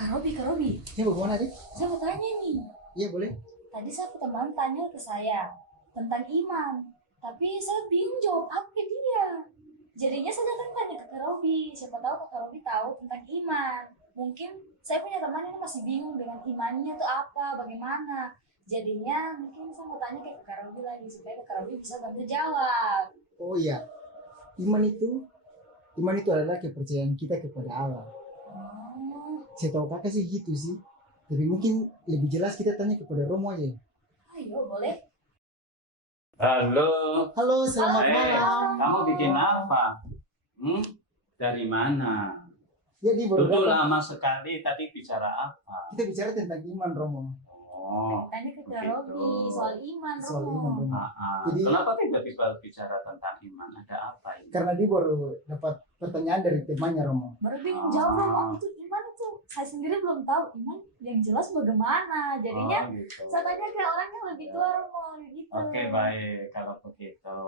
Kak Robi, Ini bagaimana, Dik? saya mau tanya nih. Iya, boleh. Tadi saya teman tanya ke saya tentang iman, tapi saya bingung jawab apa ke dia. Jadinya saya datang tanya ke Kak Robi, siapa tahu Kak Robi tahu tentang iman. Mungkin saya punya teman ini masih bingung dengan imannya tuh apa, bagaimana. Jadinya mungkin saya mau tanya ke Kak Robi lagi supaya Kak Robi bisa bantu jawab. Oh iya, iman itu iman itu adalah kepercayaan kita kepada Allah. Oh, Saya tahu kakak sih gitu sih. Tapi mungkin lebih jelas kita tanya kepada Romo aja. ayo boleh. Halo, Halo, selamat Halo. malam. kamu bikin apa? Hmm? Dari mana? Ya, di baru Duduk datang. lama sekali, tadi bicara apa? Kita bicara tentang iman, Romo. Oh, Tanya ke Kak begitu. Robi soal iman, Soal Romo. iman, Romo. Jadi- Kenapa tiba-tiba bicara tentang iman? Ada apa ini? Karena dia baru dapat pertanyaan dari temannya, Romo. Baru bingung jawab Romo, itu iman itu saya sendiri belum tahu iman yang jelas bagaimana. Jadinya Oh, gitu. saya tanya ke orang yang lebih tua Romo gitu. Oke, baik. Kalau begitu,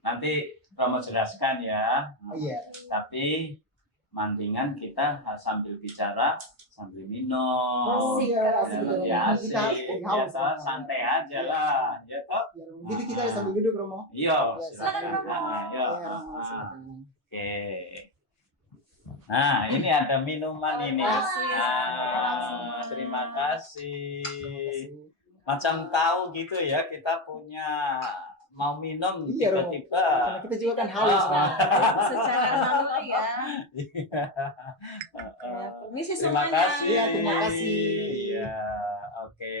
nanti Romo jelaskan ya. Oh iya, Tapi mandingan kita sambil bicara, sambil minum. oh iya, Asik, asik, Romo. Romo. Ya, Kita asik, asik, ya haus, toh, Romo. santai aja lah, ya toh. Ya, Romo. Jadi kita sambil duduk, Romo. Iya, Ya, silakan, Romo. Iya, Ya, Romo, silakan. Oke. Nah, ini ada minuman ini. Terima kasih. Terima kasih. Macam tahu gitu ya, kita punya mau minum Iya, Romo. tiba-tiba. Karena kita juga kan haus, Romo. Secara naluri ya. Iya. Permisi Terima semuanya. kasih. Iya, terima kasih. Iya, oke.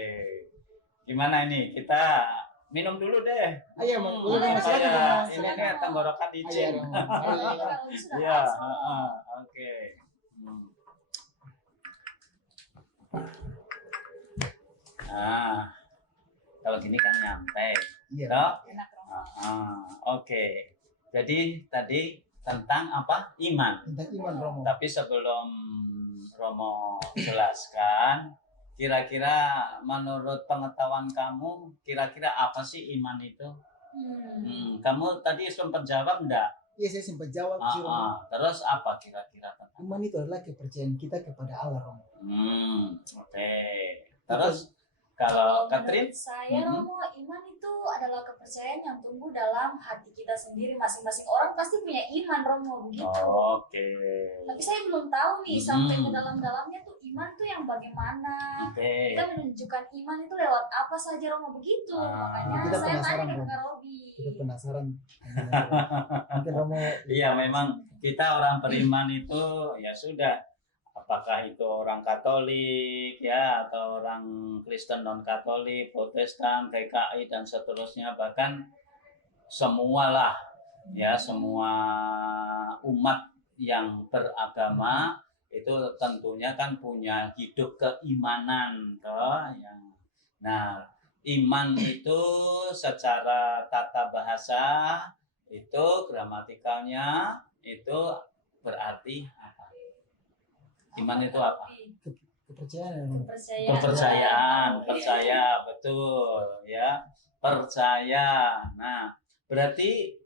Gimana ini? Kita minum dulu deh. Ayo, Romo. Boleh, Romo. Boleh, Silakan, Supaya Romo. ini Silakan. kayak tenggorokan Ayo, licin. Romo. Ayo. Kak Robi sudah Iya, haus, Romo. oke. Hmm. Nah, kalau gini kan nyantai, Iya. toh? Enak Romo. Oke. Jadi tadi tentang apa? Iman. Tentang iman, Romo. Tapi sebelum Romo jelaskan, kira-kira menurut pengetahuan kamu, kira-kira apa sih iman itu? Kamu tadi sempat jawab enggak? Iya, saya sempat jawab sih, Romo. Terus apa kira-kira tentang? Iman itu adalah kepercayaan kita kepada Allah, Romo. Oke. Terus kalau Katrin? Menurut saya Romo, iman itu adalah kepercayaan yang tumbuh dalam hati kita sendiri. Masing-masing orang pasti punya iman Romo begitu. Oke. Tapi saya belum tahu nih sampai ke dalam-dalamnya tuh iman tuh yang bagaimana. Oke. Kita menunjukkan iman itu lewat apa saja Romo begitu. Makanya kita saya tanya penasaran, ke Romo. Kak Robi. Kita penasaran. Mungkin Romo. Iya, memang kita orang beriman itu ya sudah, apakah itu orang Katolik ya atau orang Kristen non Katolik, Protestan, PKI dan seterusnya, bahkan semualah ya, semua umat yang beragama itu tentunya kan punya hidup keimanan toh yang. Nah, iman itu secara tata bahasa itu gramatikalnya itu berarti apa? Iman itu apa? Kepercayaan, Romo. Kepercayaan, percaya, betul ya, percaya. Nah, berarti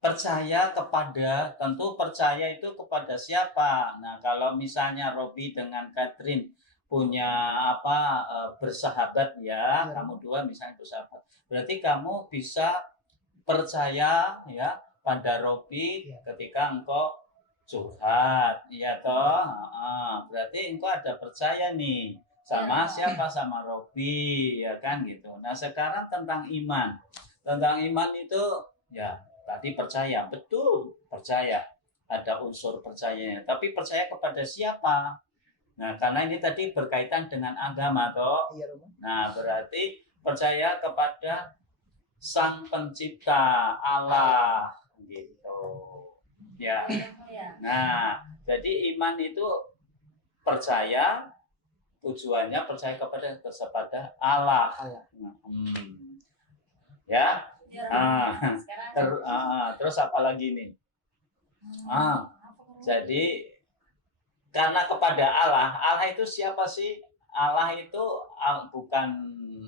percaya kepada, tentu percaya itu kepada siapa? Nah, kalau misalnya Robi dengan Catherine punya apa bersahabat ya, kamu dua misalnya bersahabat, berarti kamu bisa percaya ya pada Robi ketika engkau curhat, ya toh. Berarti engkau ada percaya nih sama siapa, sama Robi ya kan gitu. Nah, sekarang tentang iman. Tentang iman itu ya tadi percaya, betul percaya, ada unsur percayanya. Tapi percaya kepada siapa? Nah, karena ini tadi berkaitan dengan agama toh. Iya, Romo. Nah, berarti percaya kepada Sang Pencipta Allah gitu. Ya. Nah, jadi iman itu percaya, tujuannya percaya kepada Allah. Allah. Ya. Sekarang Terus apa lagi nih? Jadi karena kepada Allah itu siapa sih? Allah itu bukan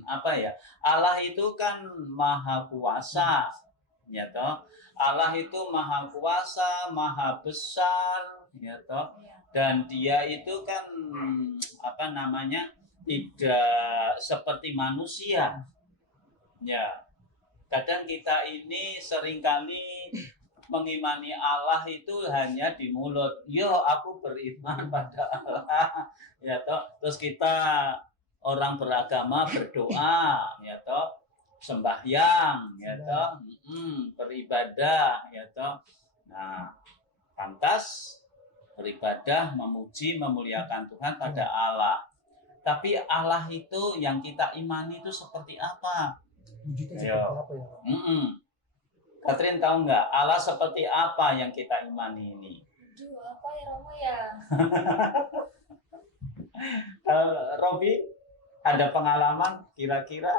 apa ya? Allah itu kan maha kuasa, ya toh. Allah itu maha kuasa, maha besar, ya toh. dan dia itu kan apa namanya tidak seperti manusia. Ya, kadang kita ini seringkali mengimani Allah itu hanya di mulut. Yo, aku beriman pada Allah. Ya toh, terus kita orang beragama berdoa, ya toh, sembahyang, ya toh, beribadah, ya toh. Nah, pantas beribadah, memuji, memuliakan Tuhan pada Allah. Tapi Allah itu yang kita imani itu seperti apa? Wujudnya seperti Ayo. apa ya? Katrin tahu nggak Allah seperti apa yang kita imani ini? Aduh, apa ya Romo ya? Robi, ada pengalaman kira-kira?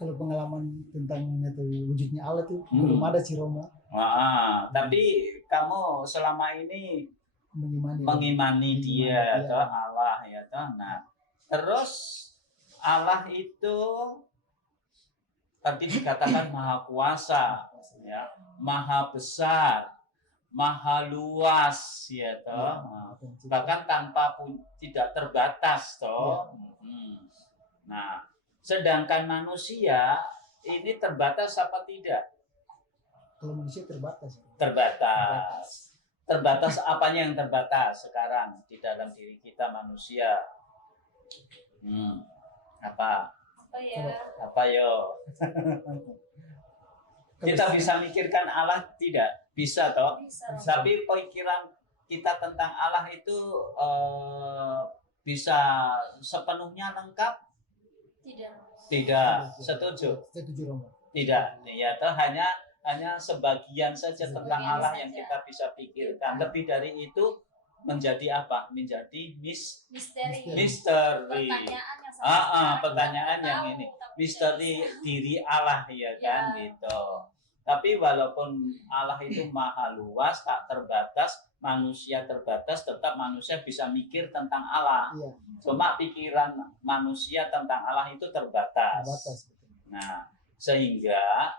Kalau pengalaman tentang itu wujudnya Allah tuh belum ada sih Romo. Tapi kamu selama ini mengimani dia, iya. toh Allah ya toh. Nah, terus Allah itu tadi dikatakan maha kuasa, ya, maha besar, maha luas, ya toh. Bahkan tanpa tidak terbatas, toh. Nah, sedangkan manusia ini terbatas apa tidak? Kalau manusia terbatas. Terbatas. Terbatas apanya yang terbatas sekarang di dalam diri kita manusia? Apa? Apa ya? Apa yo? Kita bisa mikirkan Allah tidak? Bisa toh? Bisa, Romo. Tapi pikiran kita tentang Allah itu bisa sepenuhnya lengkap? Tidak. Tidak. Setuju? Setuju Romo. Tidak. Ya toh hanya sebagian saja tentang Sebagian Allah saja. yang kita bisa pikirkan. Lebih dari itu menjadi apa? Menjadi Misteri. misteri. Pertanyaan yang sama sekali Pertanyaan tidak yang tahu, ini. tapi Misteri tidak bisa. diri Allah ya kan Ya. gitu. Tapi walaupun Allah itu maha luas, tak terbatas, manusia terbatas, tetap manusia bisa mikir tentang Allah. Iya. Cuma pikiran manusia tentang Allah itu terbatas. Terbatas. Nah, sehingga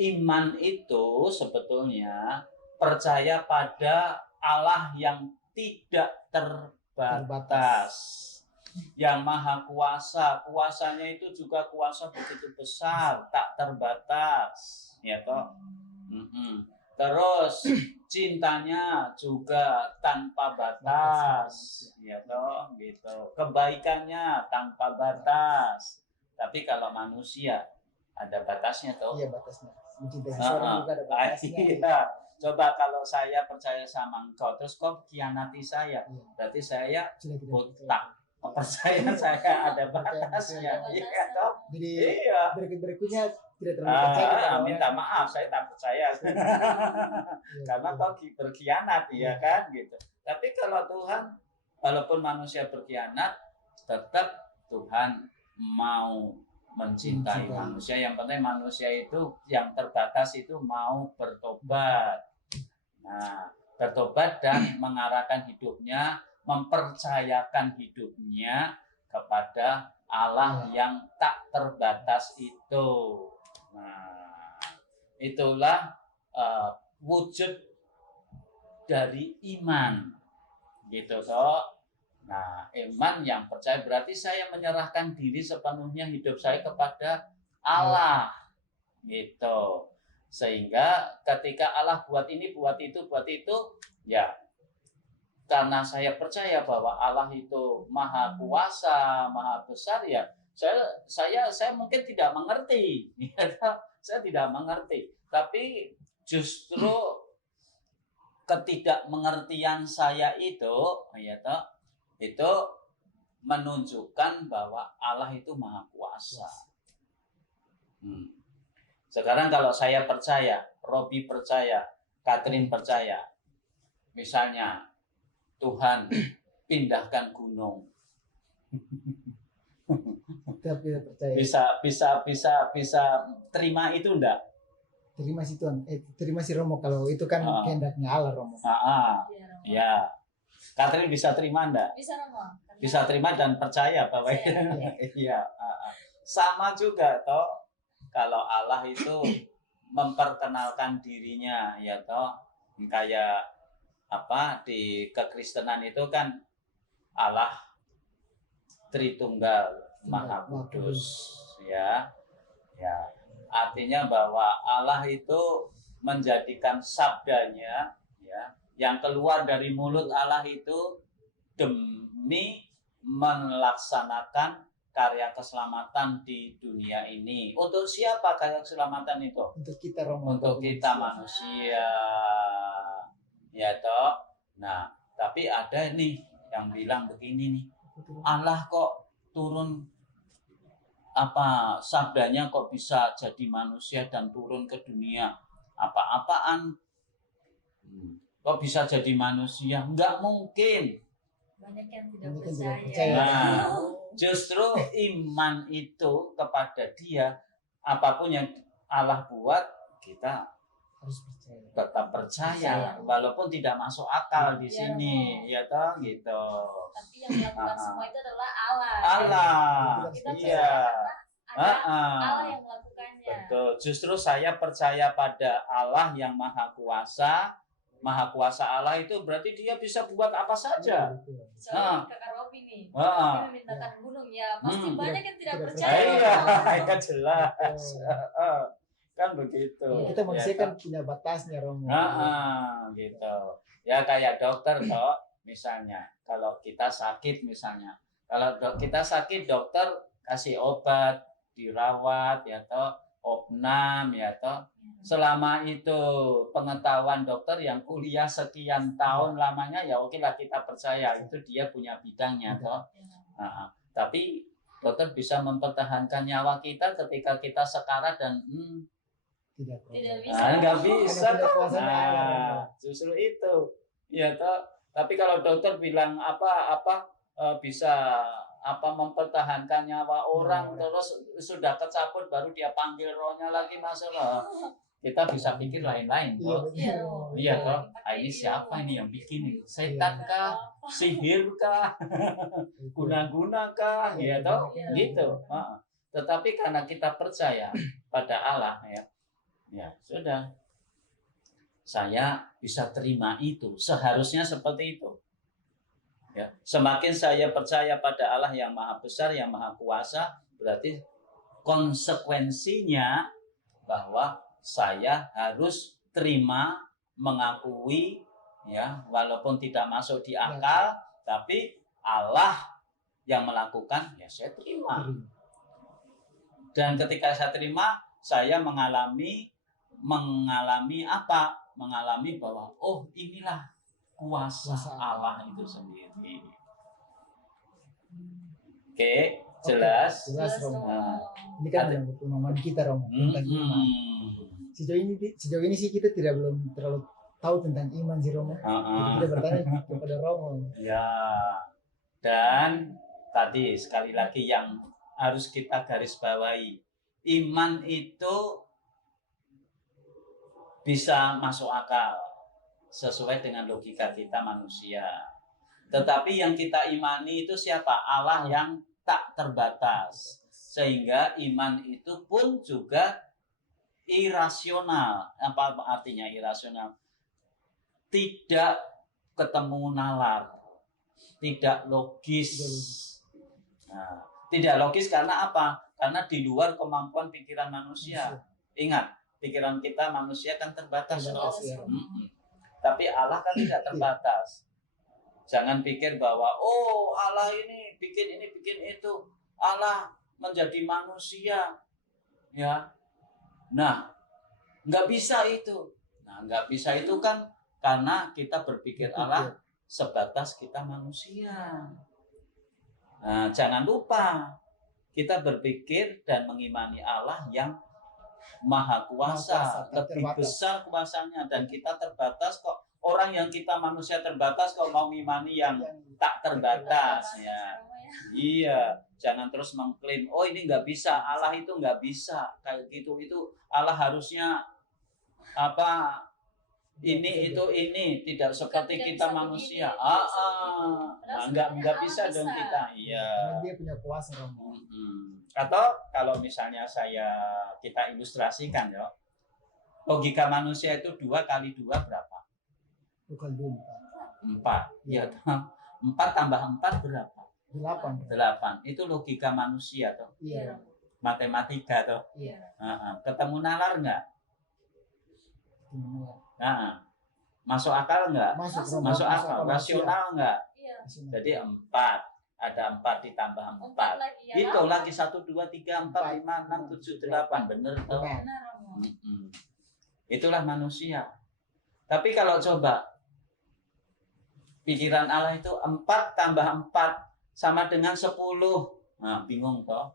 iman itu sebetulnya percaya pada Allah yang tidak terbatas, yang maha kuasa. Kuasanya itu juga kuasa begitu besar, tak terbatas, ya toh. Terus cintanya juga tanpa batas, ya toh, gitu. Kebaikannya tanpa batas. Tapi kalau manusia ada batasnya toh. Iya, batasnya. Mencintai seseorang juga ada batasnya. Iya. Coba kalau saya percaya sama engkau, terus kau khianati saya, berarti saya buta. Percaya saya ada batasnya, iya toh. Jadi Iya. berikutnya tidak terlalu percaya. Minta maaf, saya tak percaya. Karena kau berkhianat, ya kan, gitu. Tapi kalau Tuhan, walaupun manusia berkhianat, tetap Tuhan mau mencintai manusia. Yang penting manusia itu yang terbatas itu mau bertobat. Nah, bertobat dan mengarahkan hidupnya, mempercayakan hidupnya kepada Allah yang tak terbatas itu. Nah, itulah wujud dari iman, gitu toh. Nah, iman yang percaya berarti saya menyerahkan diri sepenuhnya hidup saya kepada Allah, gitu. Sehingga ketika Allah buat ini, buat itu, ya karena saya percaya bahwa Allah itu maha kuasa, maha besar, ya saya mungkin tidak mengerti. Saya tidak mengerti. Tapi justru ketidakmengertian saya itu, ya toh, itu menunjukkan bahwa Allah itu maha kuasa. Sekarang kalau saya percaya, Robi percaya, Katrin percaya, misalnya Tuhan pindahkan gunung, bisa terima itu enggak? Terima sih Tuhan, terima sih Romo kalau itu kan kehendaknya Allah Romo. Ya, Katrin bisa terima enggak? Bisa Romo. Bisa terima dan percaya bahwa iya. Sama juga toh. Kalau Allah itu memperkenalkan dirinya, ya toh, kayak di kekristenan itu kan Allah Tritunggal Maha Kudus, ya. Ya, artinya bahwa Allah itu menjadikan sabdanya, ya, yang keluar dari mulut Allah itu demi melaksanakan karya keselamatan di dunia ini. Untuk siapa karya keselamatan itu? Untuk kita Romo. Untuk kita manusia, ya toh. Nah, tapi ada nih yang bilang begini nih, Allah kok turun sabdanya kok bisa jadi manusia dan turun ke dunia, apa-apaan kok bisa jadi manusia? Enggak mungkin. Banyak yang tidak Banyak yang tidak percaya. percaya. Nah, justru iman itu kepada Dia, apapun yang Allah buat, kita Harus percaya. tetap percaya walaupun tidak masuk akal di sini, ya toh gitu. Tapi yang melakukan semua itu adalah Allah. Allah, Kita iya. percaya karena ada Allah yang melakukannya. Betul. Justru saya percaya pada Allah yang Maha Kuasa. Maha Kuasa Allah itu berarti Dia bisa buat apa saja. Soalnya kakak Robi nih, Ah. Robi memintakan gunung ya, pasti banyak yang tidak Tidak percaya. Iya, jelas. Kan begitu. Kita manusia Ya, kan punya batasnya Romo. gitu. Ya kayak dokter toh, misalnya. Kalau kita sakit misalnya. Kalau kita sakit, dokter kasih obat, dirawat ya toh, opnam ya toh. Selama itu pengetahuan dokter yang kuliah sekian tahun lamanya, ya oke lah kita percaya itu dia punya bidangnya toh. Tapi dokter bisa mempertahankan nyawa kita ketika kita sekarat dan Tidak bisa. nggak bisa Karena toh. kuasa Allah. Justru itu, ya toh. Tapi kalau dokter bilang bisa mempertahankan nyawa orang, terus sudah kecabut baru dia panggil rohnya lagi masalah. Kita bisa pikir lain-lain toh. Iya toh. Ini siapa ini yang bikin? Setan kah? Sihir kah? Guna-guna kah? Ya toh. Gitu. Tetapi karena kita percaya pada Allah, ya sudah, saya bisa terima itu, seharusnya seperti itu. Ya, semakin saya percaya pada Allah yang Maha Besar, yang Maha Kuasa, berarti konsekuensinya bahwa saya harus terima, mengakui, ya, walaupun tidak masuk di akal, tapi Allah yang melakukan, ya saya terima. Dan ketika saya terima, saya mengalami apa? Mengalami bahwa inilah kuasa Allah itu sendiri. Oke, jelas. Jelas Romo. Nah, Ini kan yang pemahaman kita Romo tentang iman. Sejauh ini sih kita belum terlalu tahu tentang iman sih Romo. Jadi kita bertanya kepada Romo. Ya, dan tadi sekali lagi yang harus kita garis bawahi, iman itu bisa masuk akal sesuai dengan logika kita manusia. Tetapi yang kita imani itu siapa? Allah yang tak terbatas. Sehingga iman itu pun juga irasional. Apa artinya irasional? Tidak ketemu nalar, tidak logis. Nah, tidak logis karena apa? Karena di luar kemampuan pikiran manusia. Ingat, pikiran kita manusia kan terbatas. Ya. Tapi Allah kan tidak terbatas. Jangan pikir bahwa Allah ini bikin itu. Allah menjadi manusia. Ya. Nah, nggak bisa itu. Nah, nggak bisa itu kan karena kita berpikir Allah sebatas kita manusia. Nah, jangan lupa kita berpikir dan mengimani Allah yang Maha Kuasa, lebih besar kuasanya, dan kita terbatas kok. Orang yang kita manusia terbatas kok mau mengimani yang tak terbatas ya. Iya, jangan terus mengklaim ini nggak bisa, Allah itu nggak bisa kayak gitu. Itu Allah harusnya ini tidak seperti kita manusia. Nggak bisa dong kita. Iya. Dia punya kuasa Romo. Atau kalau misalnya kita ilustrasikan ya, logika manusia itu 2 kali 2 berapa? Bukan dulu. 4. Ya, 4 tambah 4 berapa? 8. 8. Itu logika manusia toh. Iya. Matematika toh. Iya. Ketemu nalar enggak? Gimana? Nah, masuk akal enggak? Masuk akal. Rasional enggak? Iya. Jadi 4. Ada 4 ditambah 4. Lagi ya. Itu lagi 1, 2, 3, 4, 5, 6, 7, 8. Bener toh. Benar. Benar, Romo. Itulah manusia. Tapi kalau coba pikiran Allah itu 4 tambah 4 sama dengan 10. Nah, bingung toh.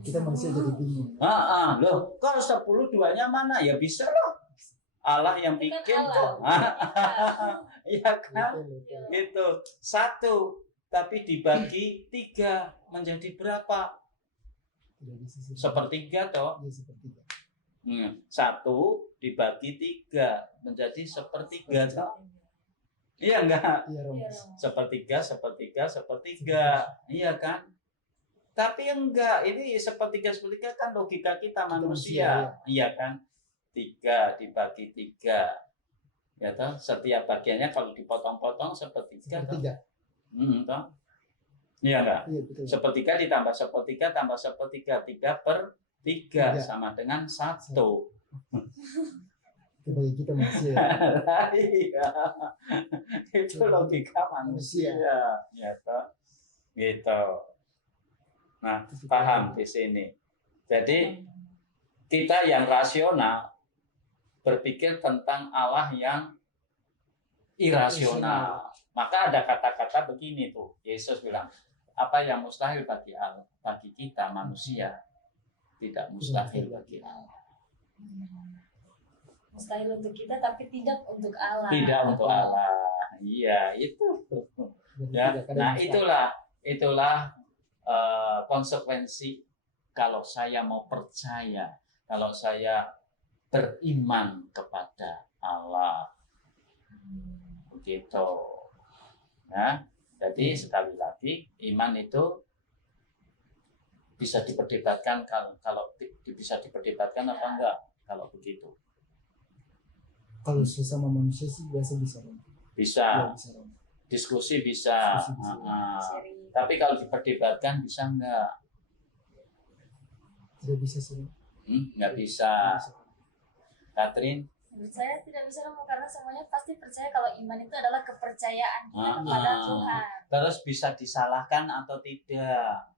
Kita manusia jadi bingung. Loh, kalau 10 duanya mana? Ya bisa loh. Allah yang Itu kan bikin Allah. toh. Iya kan? Betul. Gitu. 1 tapi dibagi 3 menjadi berapa? Tidak bisa sih. Sepertiga toh. Iya, sepertiga. 1 dibagi 3 menjadi sepertiga toh. Iya enggak? Iya, Romo. Iya, Romo. Sepertiga. Iya kan? Tapi enggak, ini sepertiga kan logika kita manusia. Iya kan? 3 dibagi 3. Ya toh, setiap bagiannya kalau dipotong-potong sepertiga toh. Sepertiga. Toh. Iya enggak? Iya, betul. Sepertiga ditambah sepertiga tambah sepertiga 3/3 sama dengan 1. Itu bagi kita manusia. Iya. Itu logika manusia. Ya toh. Gitu. Nah, paham di sini. Jadi kita yang rasional berpikir tentang Allah yang irasional. Maka ada kata-kata begini tuh. Yesus bilang, apa yang mustahil bagi Allah, bagi kita manusia, tidak mustahil bagi Allah. Mustahil untuk kita tapi tidak untuk Allah. Tidak untuk Allah. Iya, itu. Ya. Nah, itulah konsekuensi kalau saya mau percaya, kalau saya beriman kepada Allah. Begitu. Nah, jadi sekali lagi iman itu bisa diperdebatkan kalau bisa diperdebatkan apa enggak kalau begitu. Kalau sesama manusia sih biasa bisa. Bisa. Ya, bisa. Diskusi bisa. Tapi kalau diperdebatkan bisa enggak? Tidak bisa sih. Enggak bisa. Katrin? Menurut saya tidak bisa, Romo, karena semuanya pasti percaya kalau iman itu adalah kepercayaan kita kepada Tuhan. Terus bisa disalahkan atau tidak?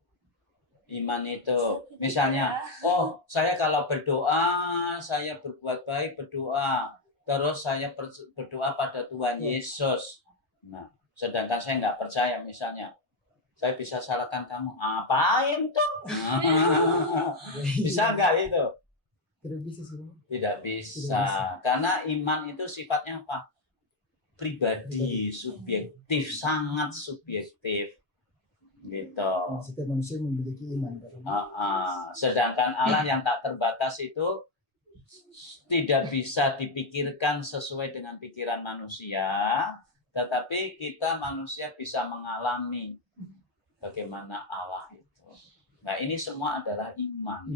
Iman itu. Misalnya, oh saya kalau berdoa, saya berbuat baik, berdoa. Terus saya berdoa pada Tuhan Yesus. Nah, sedangkan saya nggak percaya misalnya. Saya bisa salahkan kamu. Apain tuh? Bisa nggak itu? Tidak bisa sih. Tidak bisa. Karena iman itu sifatnya apa? Pribadi, subjektif, sangat subjektif. Gitu. Setiap manusia memiliki iman. Sedangkan Allah yang tak terbatas itu tidak bisa dipikirkan sesuai dengan pikiran manusia, tetapi kita manusia bisa mengalami bagaimana Allah itu. Nah, ini semua adalah iman.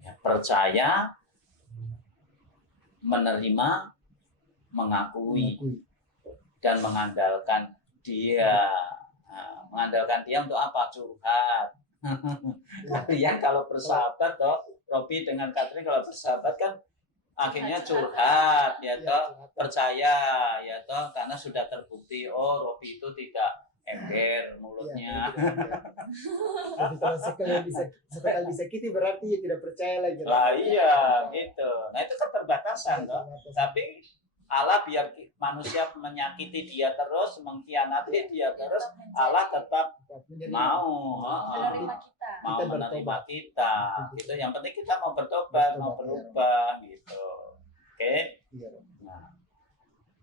Ya, percaya, menerima, mengakui, dan mengandalkan Dia. Nah, mengandalkan Dia untuk apa? Curhat. Kalian kalau bersahabat toh, Robi dengan Katrin kalau bersahabat kan akhirnya curhat, ya toh, percaya, ya toh, karena sudah terbukti Robi itu tidak ember mulutnya. Jadi kalau sekali disakiti berarti tidak percaya lagi. Lah iya, gitu. Nah itu keterbatasan toh. Tapi Allah biar manusia menyakiti dia terus, mengkhianati dia terus, Allah tetap mau menerima kita. Gitu. Yang penting kita mau bertobat, mau berubah, gitu. Oke? Nah,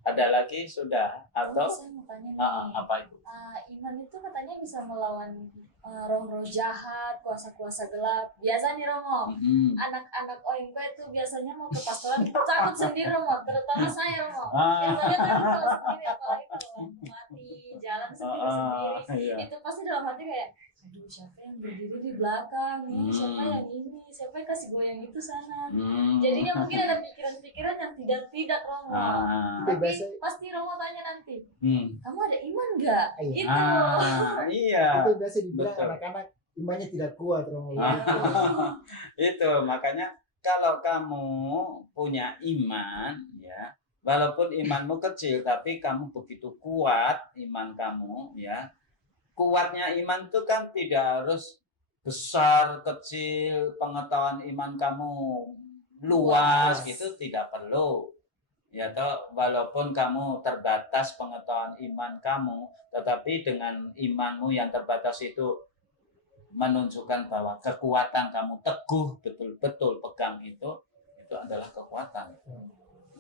ada lagi sudah atau saya mau tanya nih, apa itu? Iman itu katanya bisa melawan roh-roh jahat, kuasa-kuasa gelap. Biasa nih, Romo, anak-anak OMK itu biasanya mau ke pastoran takut sendiri, Romo, terutama saya, Romo. Biasanya takut sendiri, apalagi kalau mati jalan sendiri-sendiri. Itu pasti dalam hati kayak, aduh siapa yang berdiri di belakang nih, siapa yang ini, siapa yang kasih goyang itu sana. Jadinya mungkin ada pikiran-pikiran yang tidak Romo. Itu Tapi biasa. pasti Romo tanya nanti, Hmm. kamu ada iman nggak? Iya. Gitu. Iya. Itu biasa dibilang Betul. anak-anak imannya tidak kuat, Romo. Itu makanya kalau kamu punya iman ya, walaupun imanmu kecil tapi kamu begitu kuat iman kamu ya. Kuatnya iman itu kan tidak harus besar, kecil, pengetahuan iman kamu luas gitu tidak perlu. Ya toh, walaupun kamu terbatas pengetahuan iman kamu, tetapi dengan imanmu yang terbatas itu menunjukkan bahwa kekuatan kamu teguh betul-betul pegang itu adalah kekuatan.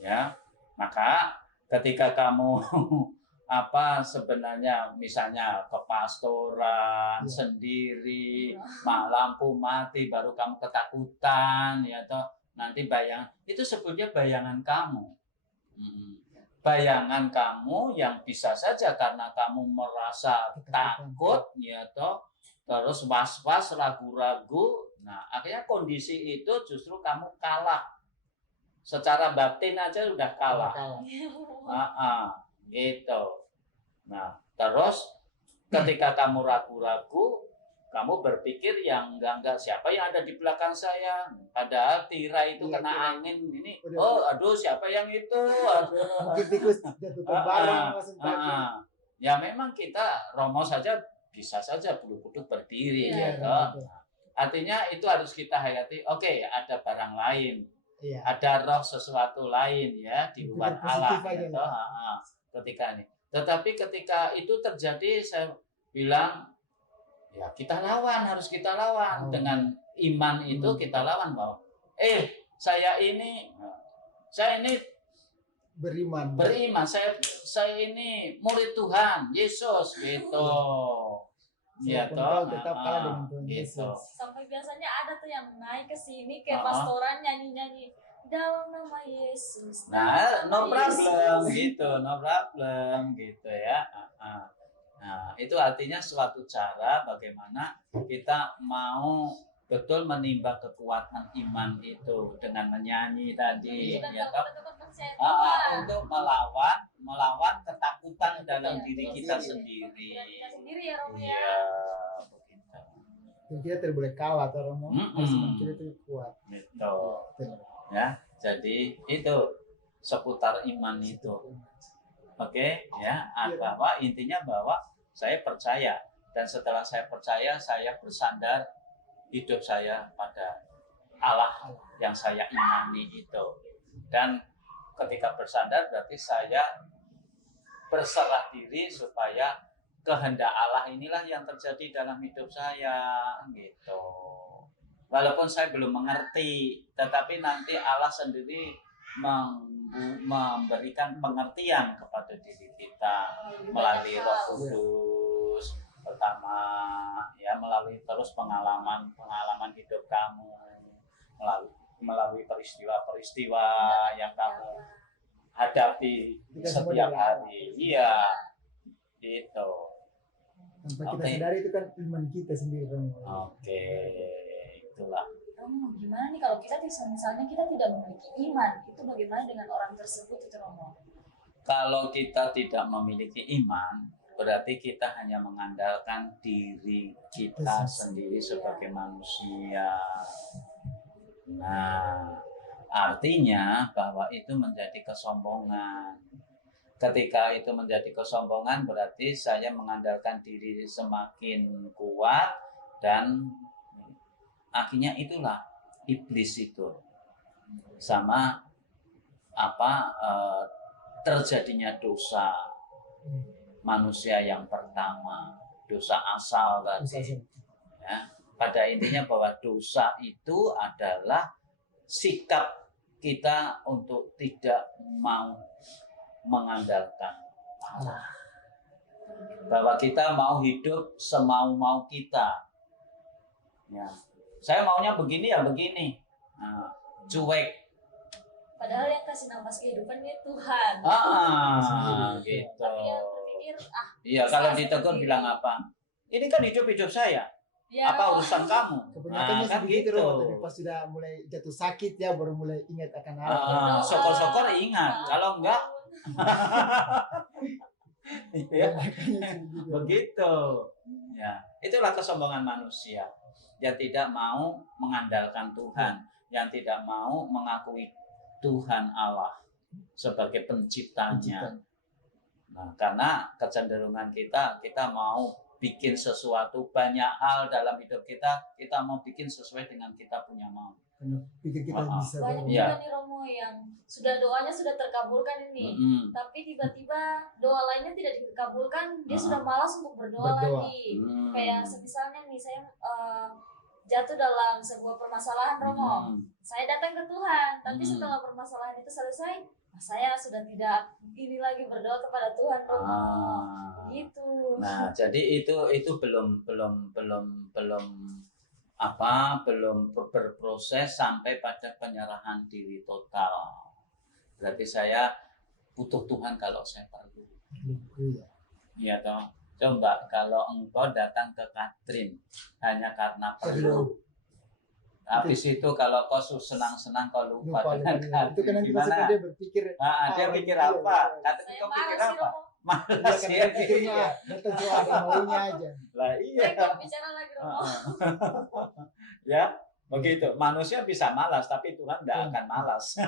Ya, maka ketika kamu apa sebenarnya misalnya kepastoran sendiri, lampu mati baru kamu ketakutan ya toh, nanti itu sebetulnya bayangan kamu. Bayangan kamu yang bisa saja karena kamu merasa takut ya toh, terus was-was, ragu-ragu. Nah, akhirnya kondisi itu justru kamu kalah. Secara batin aja sudah kalah. Gitu. Nah, terus ketika kamu ragu-ragu, kamu berpikir yang enggak siapa yang ada di belakang saya. Padahal tirai itu kena angin ini. Oh, aduh siapa yang itu? Mungkin tikus jatuh ke barang langsung takut. Ya memang kita Romo saja bisa saja bulu-kuduk berdiri gitu. Artinya itu harus kita hayati. Oke, ada barang lain. Ada roh sesuatu lain ya di luar Allah gitu. Ketika ini. Tetapi ketika itu terjadi saya bilang ya kita lawan, harus kita lawan. Dengan iman itu kita lawan bahwa saya ini beriman. Saya ini murid Tuhan Yesus gitu. Ya toh, tetap kalah dengan Tuhan Yesus. Sampai biasanya ada tuh yang naik ke sini kayak pastoran nyanyi-nyanyi dalam nama Yesus. Nah, no problem gitu ya. Nah, itu artinya suatu cara bagaimana kita mau betul menimbang kekuatan iman itu dengan menyanyi tadi ya toh. Untuk melawan ketakutan dalam diri kita sendiri. Ya, Romo ya. Iya, begitu. Kita tidak boleh kalah, Romo. Harus kita itu kuat. Betul. Ya, jadi itu seputar iman itu. Oke, ya, bahwa intinya bahwa saya percaya dan setelah saya percaya saya bersandar hidup saya pada Allah yang saya imani itu. Dan ketika bersandar berarti saya berserah diri supaya kehendak Allah inilah yang terjadi dalam hidup saya gitu. Walaupun saya belum mengerti, tetapi nanti Allah sendiri memberikan pengertian kepada diri kita melalui Roh Kudus pertama ya, melalui terus pengalaman hidup kamu, melalui peristiwa-peristiwa yang kamu hadapi setiap hari. Iya, gitu. Tanpa kita sadari itu kan iman kita sendiri. Oke. Itulah. Romo, gimana nih kalau kita misalnya kita tidak memiliki iman, itu bagaimana dengan orang tersebut itu Romo? Kalau kita tidak memiliki iman, berarti kita hanya mengandalkan diri kita sendiri sebagai manusia. Nah, artinya bahwa itu menjadi kesombongan. Ketika itu menjadi kesombongan, berarti saya mengandalkan diri semakin kuat dan akhirnya itulah iblis itu sama terjadinya dosa manusia yang pertama, dosa asal tadi. Ya, pada intinya bahwa dosa itu adalah sikap kita untuk tidak mau mengandalkan Allah. Bahwa kita mau hidup semau-mau kita. Ya. Saya maunya begini ya begini. Nah, cuek. Padahal yang kasih nafas kehidupan itu Tuhan. Gitu. Tapi yang berpikir iya, kalau ditegur bilang apa? Ini kan hidup saya. Ya, Apa Romo. urusan kamu? Kebanyakannya Kan sih begitu gitu. Romo, tapi pas sudah mulai jatuh sakit ya baru mulai ingat akan Allah. Berdoa. Syukur-syukur ingat. Kalau enggak, ya, Kebanyakannya sih begitu. begitu. Ya, itulah kesombongan manusia yang tidak mau mengandalkan Tuhan, yang tidak mau mengakui Tuhan Allah sebagai penciptanya. Nah, karena kecenderungan kita mau bikin sesuatu, banyak hal dalam hidup kita mau bikin sesuai dengan kita punya mau. Karena pikir kita bisa Banyak Romo. Iya. juga nih Romo yang sudah doanya sudah terkabulkan ini, Mm-mm. tapi tiba-tiba doa lainnya tidak dikabulkan, dia sudah malas untuk berdoa Berdoa. lagi. Kayak misalnya nih saya jatuh dalam sebuah permasalahan Romo, saya datang ke Tuhan, tapi setelah permasalahan itu selesai, saya sudah tidak ini lagi berdoa kepada Tuhan Romo. Gitu. Nah, jadi itu belum berproses sampai pada penyerahan diri total. Berarti saya butuh Tuhan kalau saya perlu. Iya. Iya toh. Coba kalau engkau datang ke Katrin hanya karena perlu. Habis itu kalau kau senang-senang kau lupa dengan Itu kan Katrin, nanti gimana? dia berpikir. Dia pikir apa? Katrin Saya kau pikir marah sih apa? Romo. Malas Iya, ya. kan pikirnya datang cuma ada maunya aja. Lah Saya iya. nggak bicara lagi Romo. Ya, begitu. Manusia bisa malas, tapi Tuhan tidak akan malas. Bisa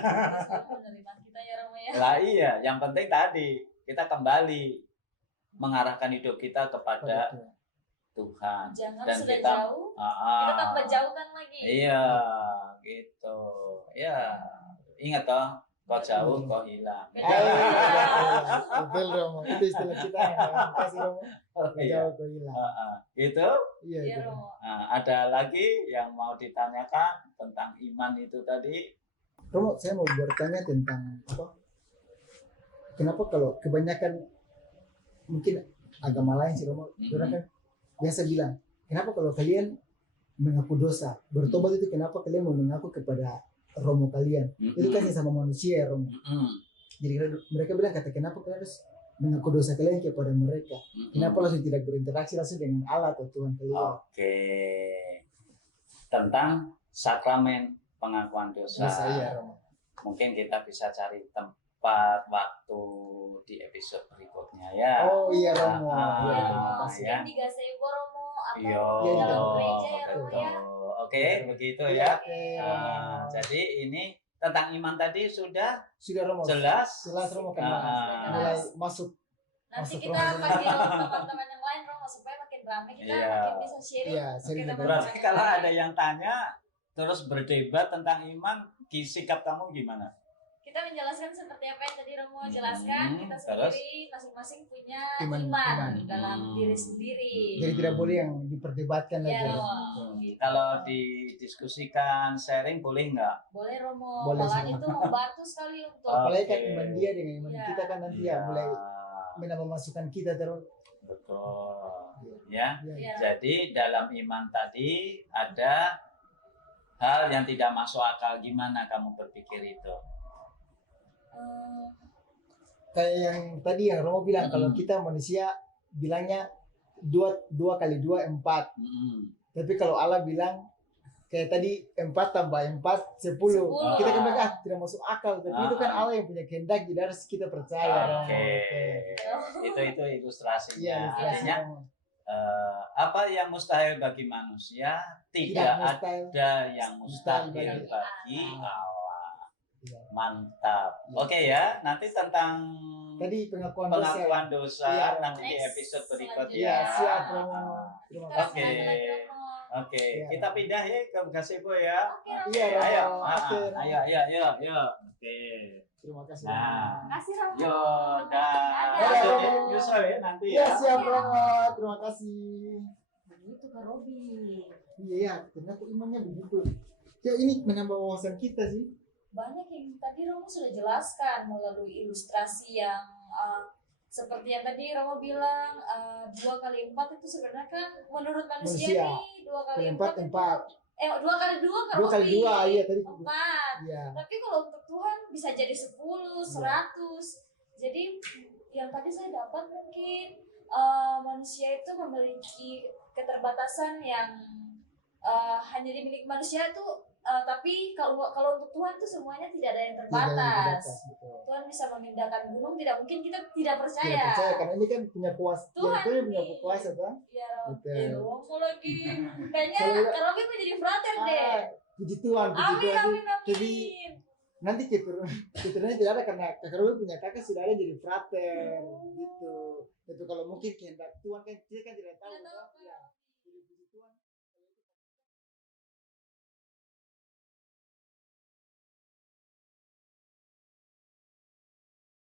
menerima kita ya Romo ya. Lah iya, yang penting tadi kita kembali mengarahkan hidup kita kepada Tuhan. Jangan Dan sudah kita- jauh, kita tambah jauhkan lagi. Iya, gitu. Ya, ingat toh, kau jauh, kau hilang. Betul Romo, itu istilah kita yang kasih Romo. Iya. Jauh kau hilang. Gitu. Iya Iya itu. Romo. Nah, ada lagi yang mau ditanyakan tentang iman itu tadi? Romo, saya mau bertanya tentang apa? Kenapa kalau kebanyakan mungkin agama lain sih Romo, orang kan biasa bilang, kenapa kalau kalian mengaku dosa, bertobat itu kenapa kalian mau mengaku kepada Romo kalian? Itu kan sama manusia ya Romo. Jadi mereka bilang kata kenapa kalian harus mengaku dosa kalian kepada mereka? Kenapa langsung tidak berinteraksi langsung dengan Allah atau Tuhan kalian? Oke. Tentang sakramen pengakuan dosa. Dosa iya Romo. Mungkin kita bisa cari tempat waktu di episode berikutnya ya. Oh iya Romo. Iya Iya, Romo. terima kasih. Mungkin di gazebo Romo atau Iya. di dalam gereja ya Romo betul. ya. Oke, begitu Iya, ya. oke, Nah, Romo. jadi ini tentang iman tadi sudah Sudah Romo. jelas. Jelas Romo kan Ah. mulai masuk. Nanti Masuk kita Romo. panggil teman-teman yang lain Romo supaya makin ramai kita Iya. makin bisa sharing. Iya, ke sharing teman-teman Berarti yang kalau lain. ada yang tanya terus berdebat tentang iman, sikap kamu gimana? Kita menjelaskan seperti apa yang tadi Romo jelaskan, kita terus? sendiri masing-masing punya Iman iman dalam Hmm. diri sendiri. Jadi tidak boleh yang diperdebatkan lagi. Iya Romo. Romo. Gitu. Kalau didiskusikan, sharing boleh nggak? Boleh Romo, Boleh malahan semua. itu membantu sekali untuk Apalagi kan Oke. iman dia dengan iman Iya. kita kan nanti ya mulai menambah masukan kita terus. Betul. Ya. Iya. Iya. Jadi dalam iman tadi ada hal yang tidak masuk akal. Gimana kamu berpikir itu? eh, Kayak yang tadi yang Romo bilang kalau kita manusia bilangnya dua kali dua 4. Tapi kalau Allah bilang kayak tadi 4 tambah 4 10. 10. Kita kan bilang tidak masuk akal, tapi itu kan Allah yang punya kehendak jadi harus kita percaya. Romo. Oke. Itu ilustrasinya. Iya, Artinya Romo. apa yang mustahil bagi manusia Tidak tidak mustahil. ada yang Mustahil mustahil bagi Allah. Iya. Mantap. Iya. Oke ya, nanti tentang Tadi pengakuan dosa. pengakuan dosa Iya. nanti di Next, episode selanjutnya. berikutnya. Iya, siap Romo. Terima kita kasih. Oke. lanjut lagi Romo. Oke, Iya. kita pindah ya ke gazebo ya. Oke Romo. Iya, Romo. Ayo, Oke, Romo. ayo. Oke. Terima kasih. Nah. Romo. Kasih Romo. Yo, dah. Dadah, Jadi, Romo. nyusul ya nanti Iya, ya. siap Romo. Terima kasih. Begitu Kak Robi. Iya, ternyata imannya begitu. Ya ini menambah wawasan kita sih. Banyak yang tadi Romo sudah jelaskan melalui ilustrasi yang seperti yang tadi Romo bilang 2 kali 4 itu sebenarnya kan menurut manusia, Manusia. nih 2 kali Kali 4 4. 2 kali 2 Kak 2 kali Robi. 2 iya tadi. 4. Iya. Tapi kalau untuk Tuhan bisa jadi 10, 100. Jadi yang tadi saya dapat mungkin manusia itu memiliki keterbatasan yang hanya dimiliki manusia itu, tapi kalau untuk Tuhan tuh semuanya tidak ada yang terbatas. Betul. Tuhan bisa memindahkan gunung, tidak mungkin kita tidak Tidak percaya. percaya karena ini kan punya kuasa. Tuhan Tuhan punya nih. kuasa kan. Ya, Betul. Romo lagi. Kayaknya Kalau- kalau kita jadi frater deh. Puji Tuhan, puji Amin, Tuhan. amin, Jadi amin. nanti keturunannya tidak ada karena kakak Robi punya kakak sudah ada jadi frater gitu. Itu kalau mungkin kehendak Tuhan kan kita kan tidak tahu. Tidak tahu. kan?